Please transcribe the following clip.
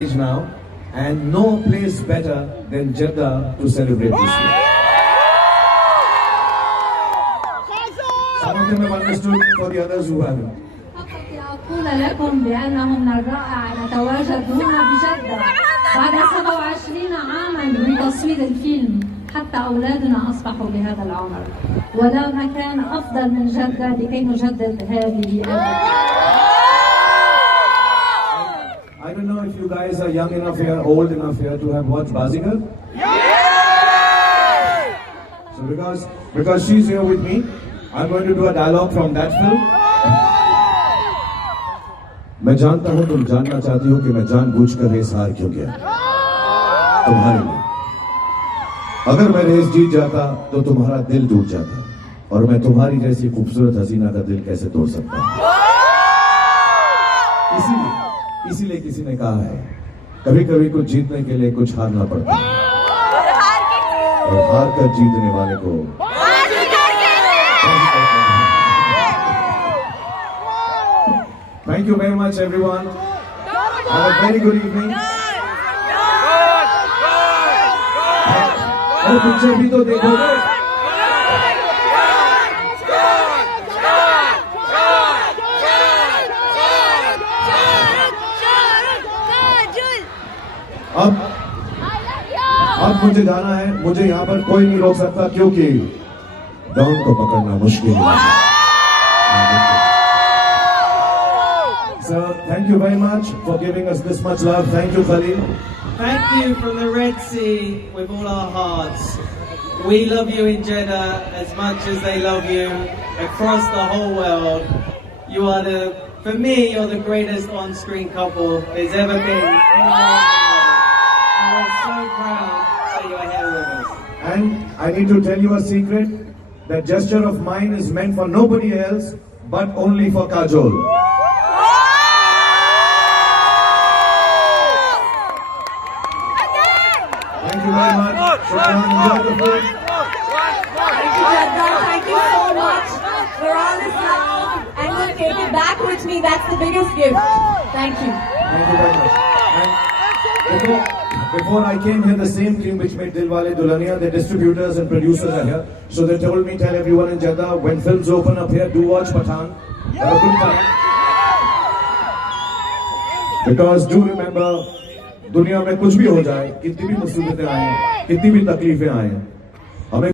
now, and no place better than Jeddah to celebrate this year. Some of them have understood, for the others who haven't. أقول لكم بأنه من الرائع أن نتواجد هنا بجدة بعد 27 عاما من تصوير الفيلم. حتى أولادنا أصبحوا بهذا العمر، ولا مكان أفضل من جدة لكي نجدد هذه I don't know if you guys are young enough here, old enough here to have watched Bazigar. So because she's here with me, I'm going to do a dialogue from that film. मैं जानता हूं तुम जानना चाहती हो कि मैं जानबूझकर रेस हार क्यों गया तुम्हारे लिए। अगर मैं रेस जीत जाता तो तुम्हारा दिल टूट जाता, और मैं तुम्हारी जैसी खूबसूरत हसीना का दिल कैसे तोड़ सकता हूं। इसीलिए किसी ने कहा है, कभी कभी कुछ जीतने के लिए कुछ हारना पड़ता है, और हार कर जीतने वाले को Thank you very much, everyone. Have a very good evening. और पिक्चर भी तो देखोगे। अब मुझे जाना है, मुझे यहाँ पर कोई नहीं रोक सकता, क्योंकि डॉन को पकड़ना मुश्किल है। So, thank you very much for giving us this much love. Thank you, Khalil. Thank you from the Red Sea with all our hearts. We love you in Jeddah as much as they love you across the whole world. You are for me, you're the greatest on-screen couple there's ever been. And we're so proud that you're here with us. And I need to tell you a secret. That gesture of mine is meant for nobody else, but only for Kajol. Thank you very much. Shukran. Enjoy the food. Thank you, Jeddah. Thank you so much. We're on this now, and we'll take it back with me. That's the biggest gift. Thank you. Thank you very much. And before I came here, the same team which made DILWALE DULHANIYA, the distributors and producers are here. So they told me, tell everyone in Jeddah, when films open up here, do watch Pathaan. Have a good time. Because do remember, दुनिया में कुछ भी हो जाए, कितनी भी मुसीबतें आए, कितनी भी तकलीफें आए,